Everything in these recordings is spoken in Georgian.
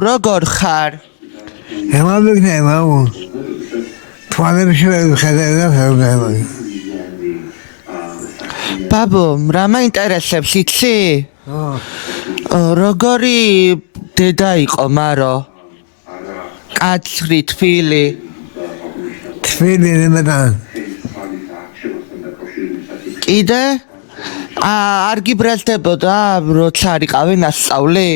როგორ ხარ? ემაბიგნე მამუ. თვალებში ვხედავ და ფერმები. ბაბუ, რა მაინტერესებს იცი? როგორი დედა იყო მარო? კაცრი, თბილი. თბილი ნემედან. კიდე? არ გიბრალდებოდა, როცა არიყავი ნასწავლი?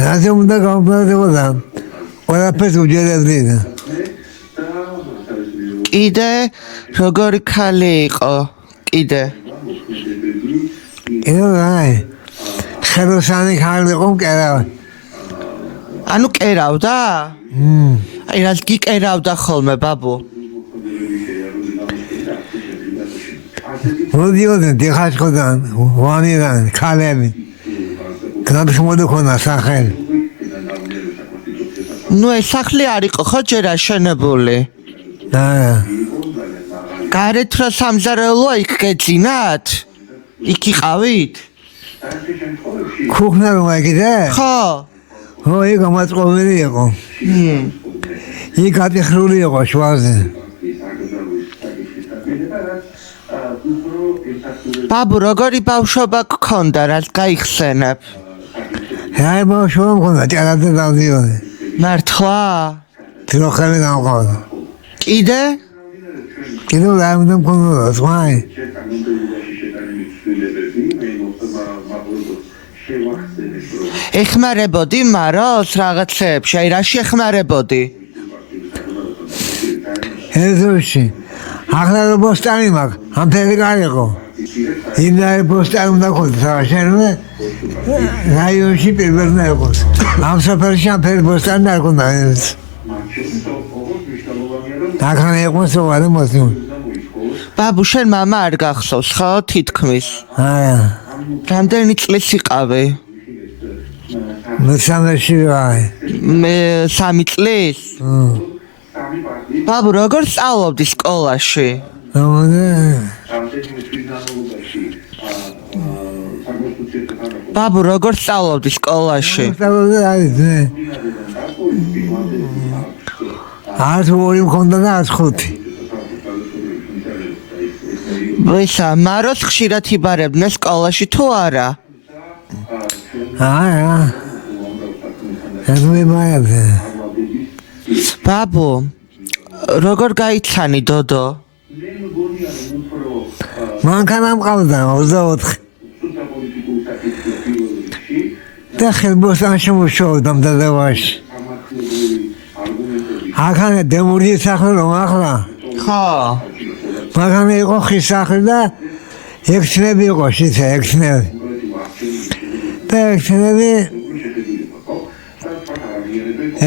რაზე უნდა გამბრალდებოდა? ყველაფერს უჯერებდიდა. კიდე? როგორი ქალი იყო? კიდე? აი, ხელოსანი ქალი იყო მკერავ. ანუ კერავდა? აი, რას გიკერავდა ხოლმე, ბაბუ? მოდიოდნენ დიხაშხოდან, ვანიდან, ქალები. გადაშმოდა ქონა სახელი. ნუ ეს სახლი არ იყო ხო ჯერ აშენებული? გარეთ რა სამზარეულოა იქ გეძინათ? იქ იყავით? ქუხნა რომ აიგდე? ხო. ხო, იქ ამაწყობილი იყო. იქ ატეხრული იყო შვაზე. ბაბუ, როგორი ბავშვობა გქონდა, რაც გაიხსენებ? აი, ბავშვობა მქონდა, ჭარადე დავდიოდი. მართლა? თროხელი გამყავდა. კიდე? კიდევ რა უნდა მქონოდა, ზღვაი. ეხმარებოდი მაროს რაღაცებში, აი რაში ეხმარებოდი? ეზოში. ახლა ბოსტანი მაქვს, ამფერი გარიყო. იმდარი ბოსტანი უნდა ქონდა, შენვე რაიონში პირველი იყოს. ამ საფერში ამფერი ბოსტანი არ ქონდა. ახლა იყოს ვარ მოსულ. ბაბუ, შენ მამა არ გახსოვს, ხო, თითქმის? რამდენი წლის იყავი? მე 3 ვარ. მე 3 წლის? ბაბუ, როგორ სწავლობდი სკოლაში? ბაბუ, როგორ სწავლობდი სკოლაში? არც ორი მქონდა და არც 5. ვისა, მაროს ხშირად იბარებდნენ სკოლაში თუ არა? ბაბუ, როგორ გაიცანი დოდო? მანქანა მყავდა 24. და ხელბოსტანში მუშაობდა მდადევაში. ახლა დემური სახლი რომ ახლა? ხო. მაგრამ იყო ხის სახლი და ექცნები იყო შიცა ექცნები. და ექცნები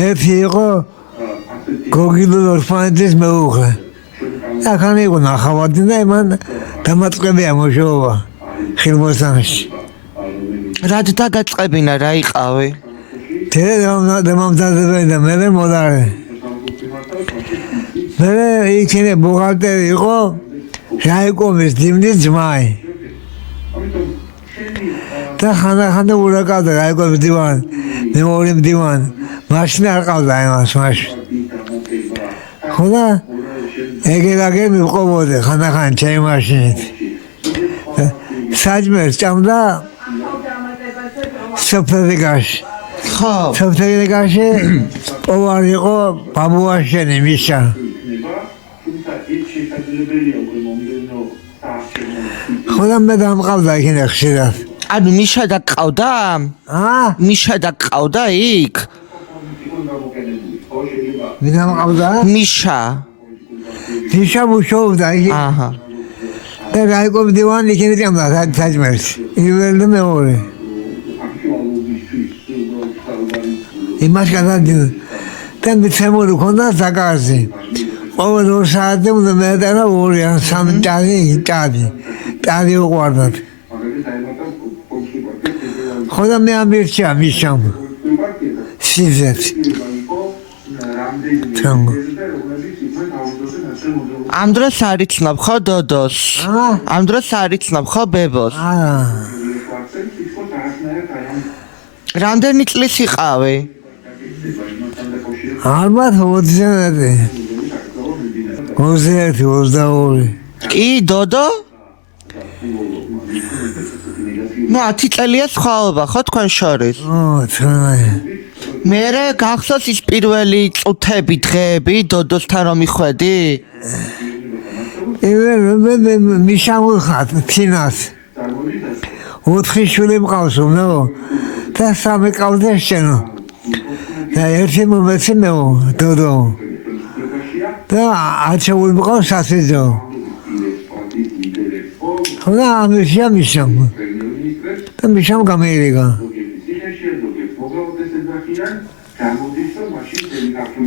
ერთი იყო გოგილო ორფანეთის მეუღლე. ახლა იყო ნახავადი და მან დამაწყებია მუშაობა ხელბოსტანში. რად დაგაწყებინა, რა იყავი? დამამზადებენ და მე მოდარე. მე იქნე ბუღალტერი იყო ჟაიკოვის დიმნის ძმაი. და ხანდა ურაკავდა ჟაიკოვის დივანი, მეორე დივანი. მაშინ არ ყავდა იმას მაშინ. ხოდა ეგ მივყობოდი ხან ჩემი მაშინით. საჯმერს ჭამდა სოფრიგაში. ხო. სოფრიგაში პოვარი იყო ბაბუაშენი მიშა. ხოდა მე დამყავდა იქნე ხშირად. ანუ მიშა დაგყავდა? მიშა დაგყავდა იქ? მე დამყავდა? მიშა. მიშა მუშაობდა იქ. აჰა. და რაიკოვ დივანი იქნე ჭამდა საჯმერს. პირველი და მეორე. იმას გადადიოდი. და მიცემული ქონდა ზაკარზე. ყოველ 2 საათზე უნდა მეეტანა 2 ან 3 ჭადი. ჭადი უყვარდათ. ხოდა მე ამირჩია მიშამ. სიზეთ. თანგო. ამ დროს არ იცნობ ხო დოდოს? ამ დროს არ იცნობ ხო ბებოს? რამდენი წლის იყავი? ალბათ 20-ზე. 21-22. კი, დოდო? ნუ 10 წელია სხვაობა ხო თქვენ შორის? მე გახსოვს ის პირველი წუთები, დღეები დოდოსთან რომ მიხვედი? მიშამულხარ ფინას. 4 შვილი მყავს უმნო და 3 ყავდა შენო. და ერთი მომეცემეო დოდო. და აჩეული მყავს ასეძო. ხოდა მიშამ. და მიშამ გამერიგა.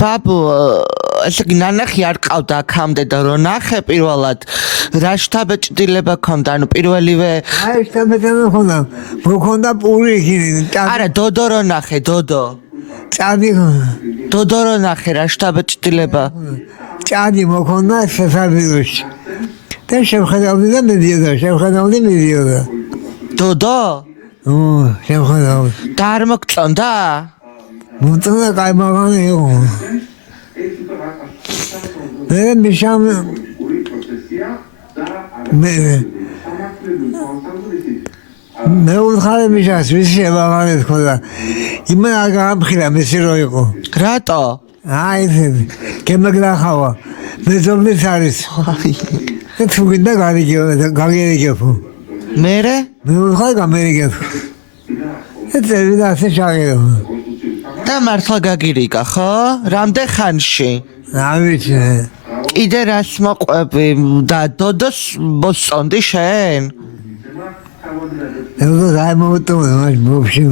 ბაბუ, ესე იგი ნანახი არ ყავდა აქამდე და რო ნახე პირველად რა შთაბეჭდილება ქონდა, ანუ პირველივე აი შთაბეჭდილება მქონდა. მქონდა პური იქნი. არა, დოდო რო ნახე, დოდო. ჭადი. დოდო რო ნახე რა შთაბეჭდილება. ჭადი მქონდა სასარგებლოში. და შევხედავდი და მედიოდა. დოდო? შევხედავდი. და არ მოგწონდა? მუწონდა კაი მაგარი იყო. მე მიშამ მე უხარე მიშას ვისი მაგარი ხოდა. იმენ არ გამხირა მისი რო იყო. რატო? აი ეს კემეგრახავა. მე ზომის არის. თუ გინდა გაგერიგებო. მერე? მე უხარე გამერიგებო. ეს ვიდასე შეგეო. და მართლა გაგირიგა ხო? რამდენ ხანში? არ ვიცი. კიდე რას მოყვები და დოდოს მოსწონდი შენ? დოდოს არ მომწონდა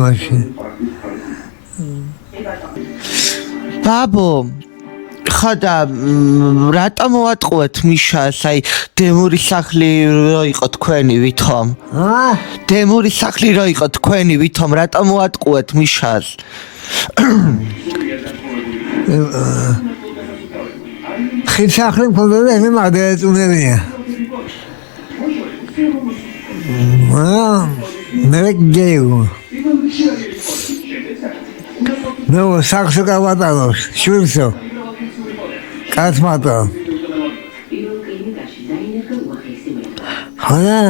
მაშინ. ბაბუ, ხოდა რატომ მოატყუეთ მიშას? აი დემური სახლი რო იყო თქვენი ვითომ? დემური სახლი რო იყო თქვენი ვითომ რატომ მოატყუეთ მიშას? ხიჩახლი მქონდა და მე მაგდაეწუნებია. მე გეიგო. მე საქსო გავატაროს, შვილსო. კაცმატო. ხოდა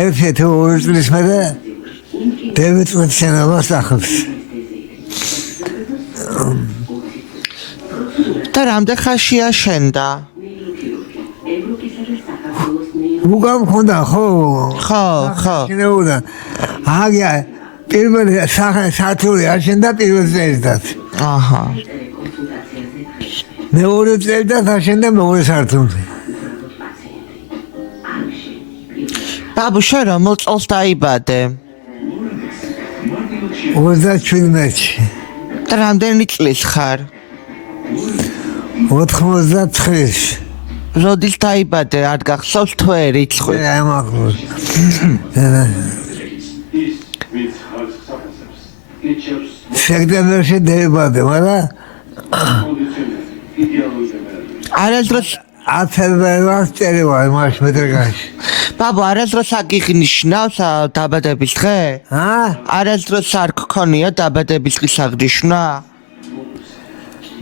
ერთი თუ ორი წლის მერე დევით მეცნიერებას ახლავს. და რამდენ ხანშია შენდა? უგამ ხონდა ხო? ხო. შენეულა. აგია პირველი სათული არ შენდა პირველ წელიწად. აჰა. მეორე წელიწად არ შენდა მეორე სართული. ბაბუ, შენ რა მოწოლს დაიბადე? 37-ში. და რამდენი წლის ხარ? 99-ში. როდის დაიბადე? არ გახსოვს თუ რიცხვი? აი მაგურ. სექტემბერში დაიბადე, მაგრამ არასდროს 10 წელია მაშ მეტრგაში. ბაბუ, არასდროს აგიღნიშნავს დაბადების დღე? არასდროს არ გქონია დაბადების დღის აღნიშვნა?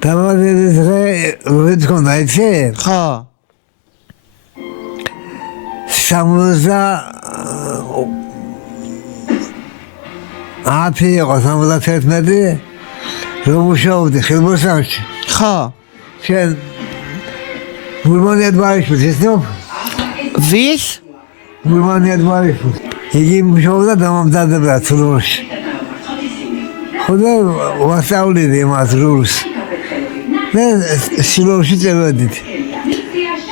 დაბადების დღე როდის გქონდა იცი? ხო. 70 იყო 71 რომ მუშაობდი ხელმოსავში. ხო. შენ გურმანიად მარიშვილს ისნო? ვის? გურმანიად მარიშვილს. იგი მუშაობდა დამამზადებლად სულოში. ხოდა ვასწავლიდი მას რულს. და სულოში წევედით.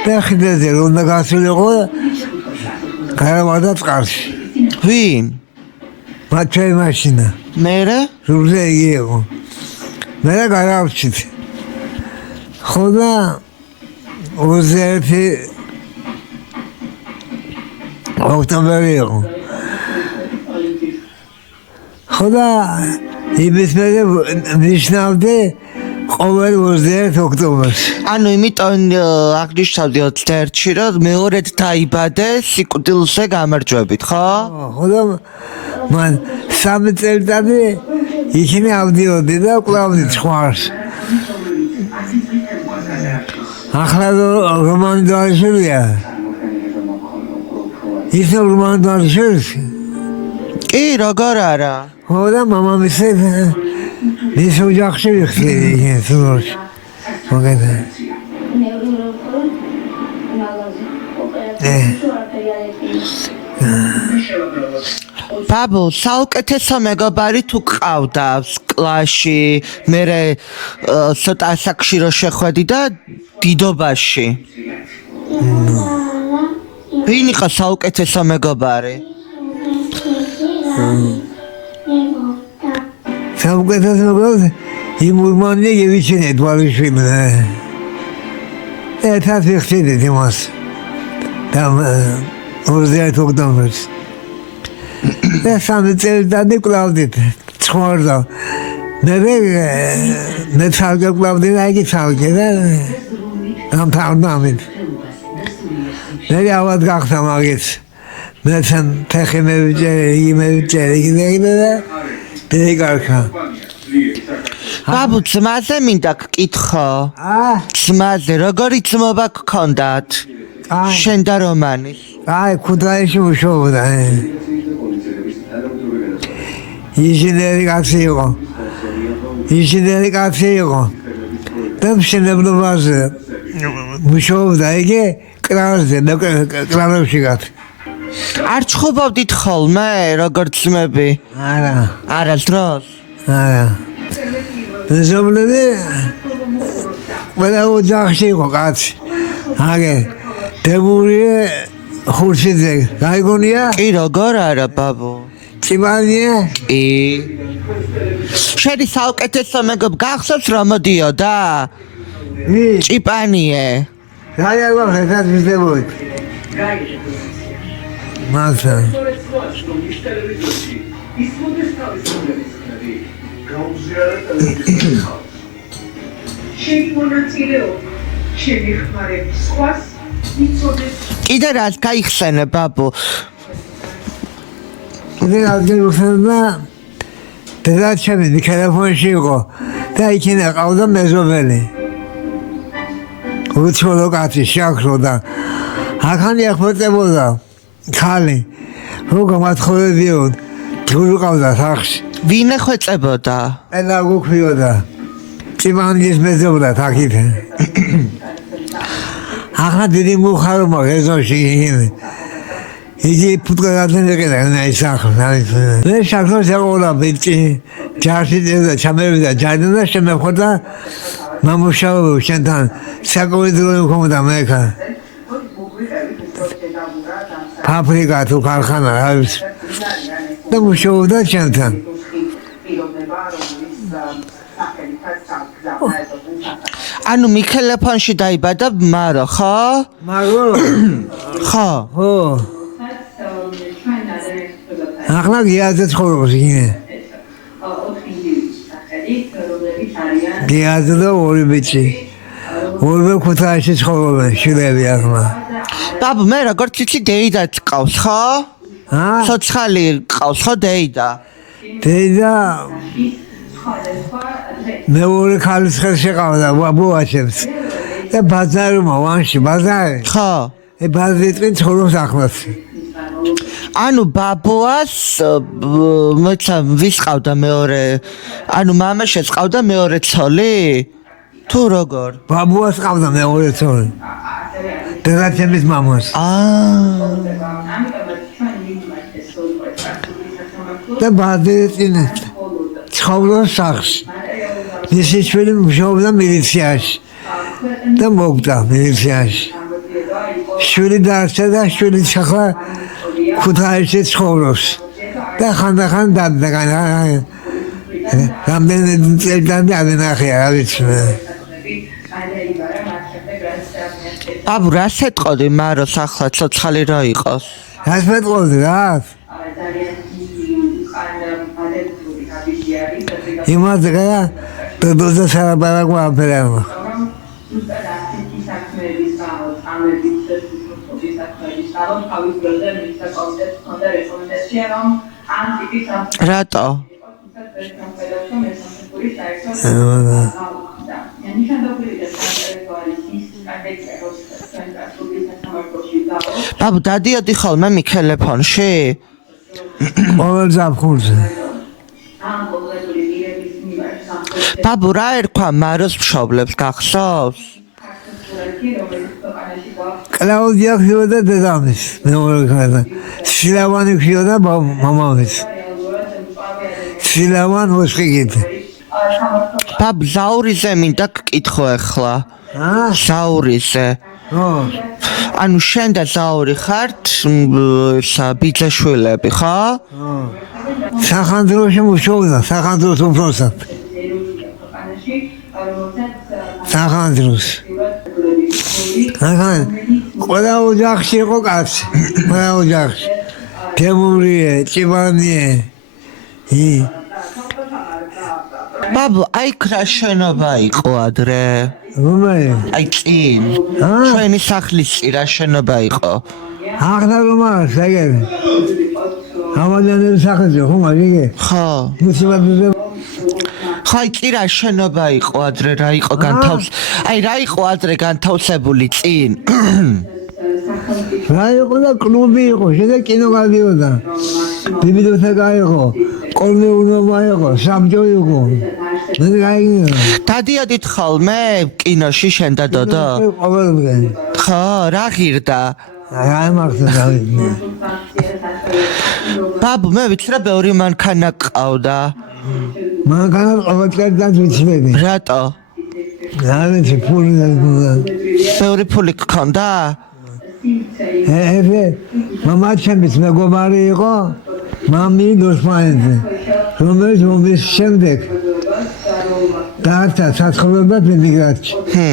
და ხიდაზე რომ უნდა გასულიყო გარავარდა წყარში. ვინ? მაჩვენი მაშინა. მერე? რულზე იგი იყო. მე გარავჩით. ხოდა 21 ოქტომბერი იყო. ხოდა იმის მერე ნიშნავდი ყოველ 21 ოქტომბერს. ანუ იმიტომ აღნიშნავდი 21-ში, რომ მეორედ დაიბადე სიკვდილზე გამარჯვებით, ხო? ხოდა მან 3 წელიწადი იქნე ავდიოდი და კლავდი ცხვარს. ახლა რომანი დაიშვია. ისე რომანი დაიშვეს. კი, როგორ არა? ხოდა მამამისი მის ოჯახში ვიხდი სულოშ. მოგედა. ბაბუ, საუკეთესო მეგობარი თუ ყავდა კლასში, მე ცოტა ასაკში რო შეხვედი და დიდობაში. ვინ იყო საუკეთესო მეგობარი? საუკეთესო მეგობარი იმ ურმანი ევიჩინე დვალიშვილი. ერთად ვიხდით იმას. და 21 ოქტომბერს. და 3 წელიწადი კლავდით ცხორდა. მე თალკე კლავდი და იგი თალკე და ამ თალკამით. მე ავად გახდა მაგის. მე თან თეხი მე ვიჭერი და დეიკარქა. ბაბუ, ძმაზე მინდა გკითხო. ძმაზე როგორი ძმობა გქონდათ? შენ და რომანის. ქუთაისში მუშაობდა. ინჟინერი კაცი იყო. და მშენებლობაზე მუშაობდა იგი კრანზე, კრანებში გათი. არ ჩხუბობდით ხოლმე, როგორც ძმები? არა დროს? არა. მეზობლები ყველა ოჯახში იყო კაცი. აგე დემური ხურშიძე გაიგონია? კი, როგორ არა, ბაბუ? წიბანია? კი. შენი საუკეთესო მეგობარი გახსოვს რა მოდიოდა? ჭიპანიე. გაიგო ხეთად ვიზდებოდი. მაშა. კიდე რას გაიხსენე, ბაბუ? კიდე რას გაიხსენე? დედაჩემი ტელეფონში იყო და იქიდან ყავდა მეზობელი. უცხო კაცი შაქრო და აქანი ახმოწებოდა ხალი. როგორ მათხოვებიოდ ჯგური ყავდა სახში. ვინ ეხვეწებოდა? ენა გუქვიოდა. წიბანის მეზობლად აქით. ახლა დიდი მუხარომა ეზოში იგი. იგი ფუტკარადან ეკედა ისახლა. მე შაქროს ეყოლა ბიჭი. ჯარში და ჩამერვიდა ჯარიდან და შემეხვდა მამუშაო შენთან საკუთრივ მქონდა მეკა. ფაბრიკა თუ ქარხანა არის. და მუშაობდა შენთან. ანუ მიკელეფონში დაიბადა მარო, ხო? მარო? ხო. ხო. ახლა გიაზე ცხოვრობს იგი. გიაზე და ორი ბიჭი. ორივე ქუთაისში ცხოვრობენ, შვილები ახლა. ბაბუ, მე როგორც იცი დეიდაც ყავს, ხო? ცოცხალი ყავს, ხო დეიდა? დეიდა მეორე ქალის ხელში ყავდა ბუაჩებს. და ბაზარი მოვანში, ბაზარი. ხო. ბაზარი ცხოვრობს ახლაც. ანუ ბაბუას მოიცა ვის ყავდა მეორე? ანუ მამაშეს ყავდა მეორე ცოლი? თუ როგორ? ბაბუას ყავდა მეორე ცოლი. დედაჩემის მამას. და ბაზარი ცხოვრობს სახლში. მისი შვილი მუშაობდა მილიციაში. და მოვიდა მილიციაში. შვილი დაარჩა და შვილი ახლა ქუთაისში ცხოვრობს. და ხანდახან დადგა. რამდენი წელიწადი ადენახე არის. ბაბუ, რას ეტყოდი მაროს ახლა ცოცხალი რა იყოს? რას მეტყოდი რა? იმაზე ბებელზე სარაბარაკო აფერა არ მაქვს. ზუსტად ასეთი საქმეების გამო, წამების სისტემის საქმეების გამო, თავის დროზე მისცა კონცეფტს ჰქონდა რეკომენდაცია, რომ ამ ტიპის რატო? ბაბუ დადიოდი ხოლმე მიკელეფონში? ყოველ ზაფხულზე. ბაბუ რა ერქვა მაროს მშობლებს გახსოვს? კლაუდია ხიოდა დედამის მეორე ქალა. შილავანი ხიოდა მამამის. შილავან ოსყიგით. ბაბ ზაურიზე მინდა გკითხო ახლა. ზაურიზე. ანუ შენ და ზაური ხართ ბიძაშვილები, ხო? სახანძროში მუშაობდა, სახანძროს უფროსად. სახანძროს. ყველა ოჯახში იყო კაცი, ყველა ოჯახში. თემურიე, ჭიბანიე. ბაბუ, აი კრა შენობა იყო ადრე. რომელი? აი წინ. ჩვენი სახლის რა შენობა იყო? ახლა რომ არის, ეგრე. ამადანები სახელზე ხომ აგიგე? ხო. მუსიბადზე ხაი წირა შენობა იყო ადრე რა იყო განთავს აი რა იყო ადრე განთავსებული წინ რა იყო და კლუბი იყო შედა კინო გადიოდა ბიბლიოთეკა იყო კოლმეურობა იყო საბჭო იყო მე გაიგე დადიოდით ხოლმე კინოში შენ და დოდო ყოველდღე ხო რა ღირდა რა მახსოვს დავიწყე ბაბუ მე ვიცი რა ბევრი მანქანა ყავდა მანქანა ყოველდღე ვიცმები რატო რა ვიცი ფული ბევრი ფული გქონდა ეხე მამაჩემის მეგობარი იყო მამი დოსმანიძე რომელიც მომის შემდეგ დაარჩა საცხოვრებლად ემიგრაციაში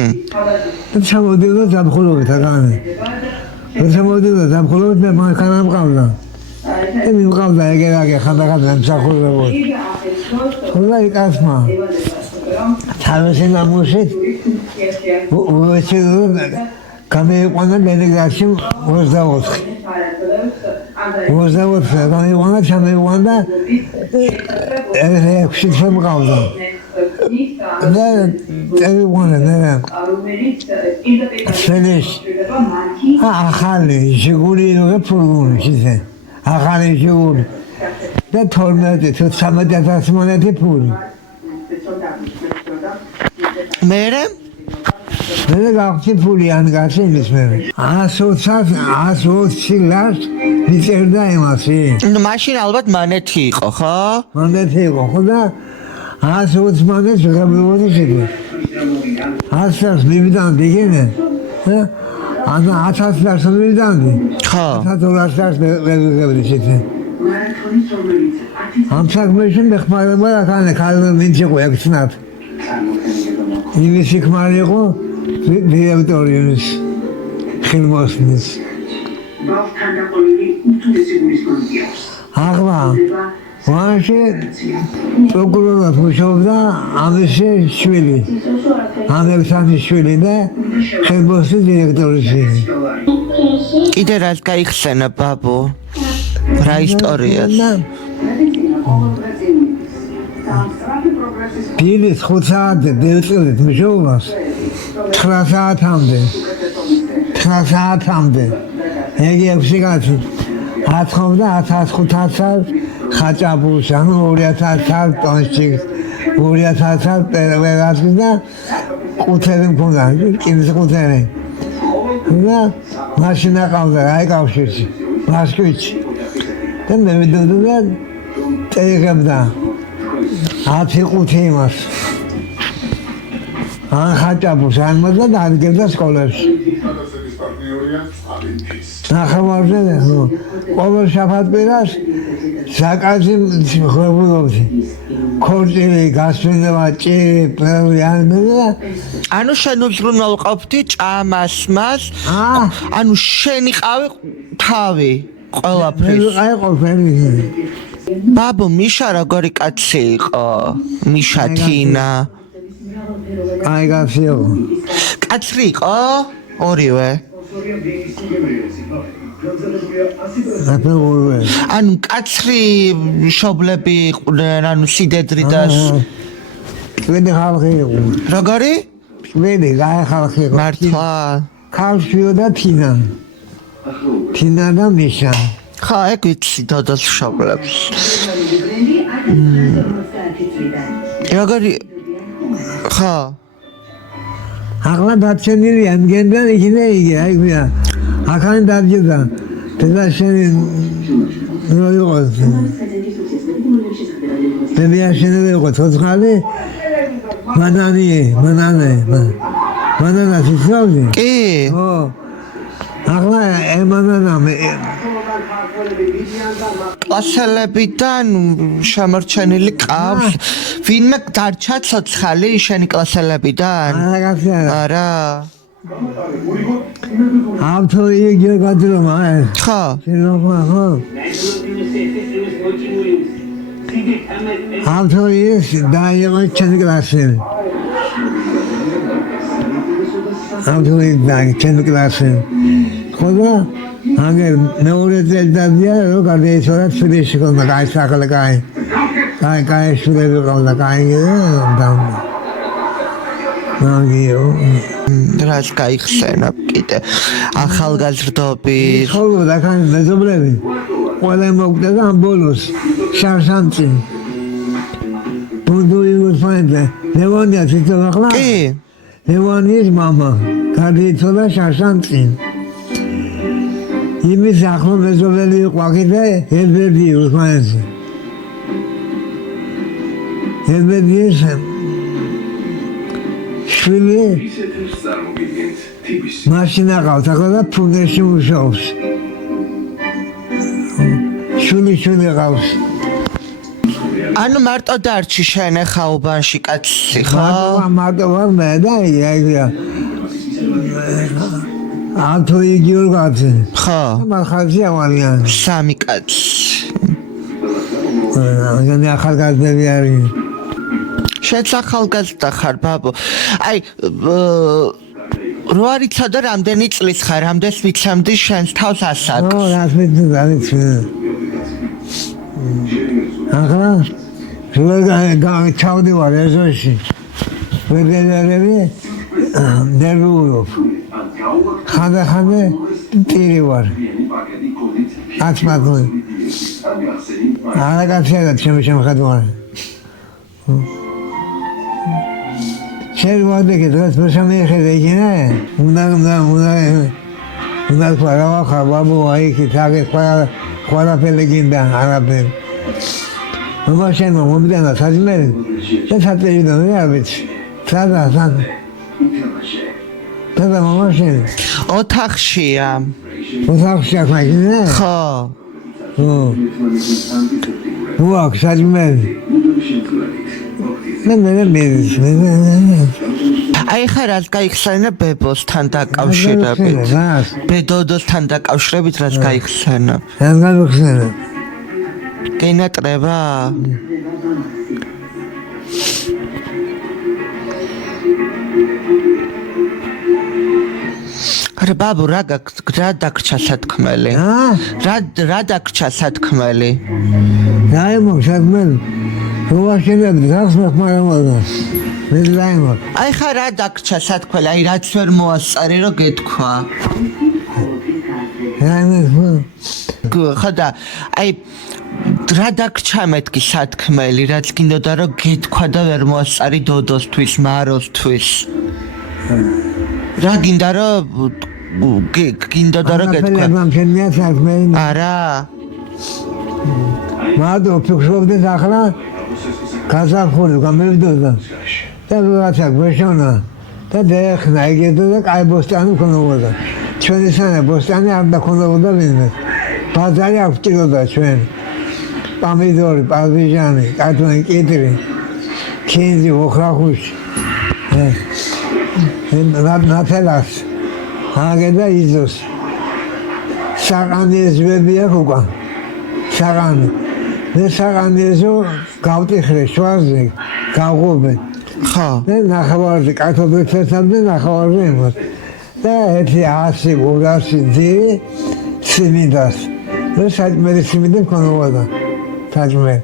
და ჩამოდიოდა ზაფხულობით აგანი ჩამოდიოდა ზაფხულობით მე მანქანა მყავდა მე მყავდა ეგერაგე ხანდახან მსახურებოდი ხოლმე იკასმა თავისი ნამუშით უეცედო გამეიყვანა ემიგრაციაში 24 გამეიყვანა ჩამეიყვანა ექვსი თვე მყავდა და წევიყვანა და სელეშ ახალი ჟიგული რო ფურგონი ისე ახალი ჟიგული და 12-13 მონეტი ფული მერე მე გავხდი ფული ან გასენის მე 120 ლარს მიწერდა იმასი ნუ მაშინ ალბათ მანეთი იყო ხო მონეტი იყო ხო და 120 მონეტს ვიღებოდი შეგვი 100 მივიდანდი გენე ან 1000 ლარს მივიდანდი ხო 1000 ლარს ვიღებოდი შეგვი ამ საქმეში მეხმარება ახალ ქალ მინჩიყო ექცნათ იმისი ქმარი იყო დირექტორიის ხილმოსნის აღვა ვაში პროკურორად მუშაობდა ამისი შვილი ამერსანის შვილი და ხილმოსნის დირექტორის შვილი კიდე რას გაიხსენა ბაბუ რა ისტორიას დილის 5 საათზე დევწილეთ მშობლას 9 საათამდე ეგი ექვსი ათხოვდა 1500 ხაჭაპურს ანუ 2000 ტონჩიკს 2000 პერვერასკის და ყუთები მქონდა კინის ყუთები და მაშინა ყავდა აი კავშირში მოსკოვში და მე ვიდოდი და წეიღებდა 10 ყუთი იმას ან ხაჭაპურს ან მოდა და ადგებდა სკოლებში ნახევარზე ყოველ შაბათ-კვირას საკაზი ხვებულობდი ქორჭილი გასვენება ჭირი პლევი ანუ შენ უზრუნველყოფდი ჭამას მას ანუ შენ იყავი თავი ყველაფრის აი ყველაფერი ბაბუ მიშა როგორი კაცი იყო მიშა თინა კაი კაცი იყო. კაცრი იყო? ორივე. აფერ ორივე. ანუ კაცრი მშობლები იყვნენ, ანუ სიდედრი და შვედი ხალხი იყო. როგორი? შვედი, კაი ხალხი იყო. მართლა. ქალშვილო და თინა. თინა და მიშა. ხო, ეგ ვიცი დოდოს მშობლებს. როგორი? ხო. ახლა დარჩენილია მგენიდან იქნება იგი, აი ქვია. ახალი დაბჯდა. და შენი რო იყოს. მე შენი იყო ცოცხალი. მანანა სიცოცხლე. კი. ო. ახლა ემანანა კლასელებიდან შემორჩენილი ყავს. ვინმე დარჩა ცოცხალი შენი კლასელებიდან? არა. ავთო იგი გადრომა ხო. შეიძლება ხო ავთო ის დაიღო ჩემი კლასი ავთო ის დაიღო ჩემი კლასი ხოდა აგერ მეორე წელდადია რო გადაიცვალა თბილისში ქონდა კაი საყლა კაი შულები ქონდა კაი და მაგიო რას გაიხსენა კიდე ახალგაზრდობი ხოლო და კაი მეზობლები ყველა მოკვდა და ამ ბოლოს შარშანტი ბუნდური უსმენდა ლევონია ციცო ახლა კი ლევონის მამა გადაიცვალა შარშანტი იმის ახლო მეზობელი იყო აქედე ელბერტი უსმენდა ელბერტის შვილი მაშინა ყავს ახლა და ფუნდეში მუშაობს შვილი ყავს ანუ მარტო დარჩი შენ ხაუბანში კაცი ხო მარტო ვარ მე და აია ანთო იგი ვარგაცი ხო მახაზი ამალიან სამი კაცი აგენი ახალგაზრდები არის შენ ახალგაზრდა ხარ ბაბო აი რო არიცოდა რამდენი წლის ხარ რამდენს ვიცამდი შენს თავს ასაკს ო რას ვიცი ახლა ჩავდი ვარ ეზოში ვეგენერები ნერვიულობ ხანდახანდა ტირი ვარ აცმაგვი არაგაცია ჩემი შემხედვარი შევადეკე დღეს მოსამეხედე იქნა უნდა ყველა ხარ ბაბუ აი კი თაგე ყველაფერი გინდა არაფერი მაშინ მომდენა საძმერი და საწერიდან არ ვიცი სადა მაშინ ოთახშია ხაინა ხო უაკ საძმერი მე აი ხარ რას გაიხსენა ბებოსთან დაკავშირებით ბედოდოსთან დაკავშირებით რას გაიხსენა რას გაიხსენა გენატრება არა ბაბუ რა დაგრჩა სათქმელი რა დაგრჩა სათქმელი რა მოსათქმელი როაშენები რას მოხმარებოდა მე დაიმო აი ხარ რა დაგრჩა სათქმელი აი რაც ვერ მოასწარი რომ გეთქვა ხოდა აი რა დაგრჩა მეთქი სათქმელი რაც გინდოდა რომ გეთქვა და ვერ მოასწარი დოდოსთვის მაროსთვის რა გინდა რომ გინდოდა რომ გეთქვა არა მადო ფიქრობდი ახლა გაზაფხული გამევდოდა და რაღაცა გვეშონა და დეხნა ეგედა და კაი ბოსტანი ქონოდა ჩვენი სანა ბოსტანი არ დაქონოდა ვინმე ბაზარი აქვს ჭიროდა ჩვენ პომიდორი პავიჟანი კარტონი კიტრი კინზი ოხრახუში ნათელას აგედა იზოს საღანი ზვებია უკვე საღანი მე საღანიესო გავტიხრე შვაზე გავღობე ხო. და ნახევარზე კარტოფილს ეცამდა, ნახევარზე იმას. და ერთი 100-200 ძილი სიმინდას. და საჭმელი სიმინდი მქონოდა. საჭმელი.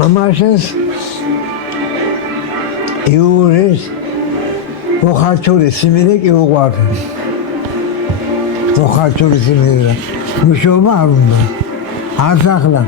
მამაშენს იურის მოხარჩული სიმინდი კი უყვარდა. მოხარჩული სიმინდი. მუშაობა არ უნდა. არც ახლა.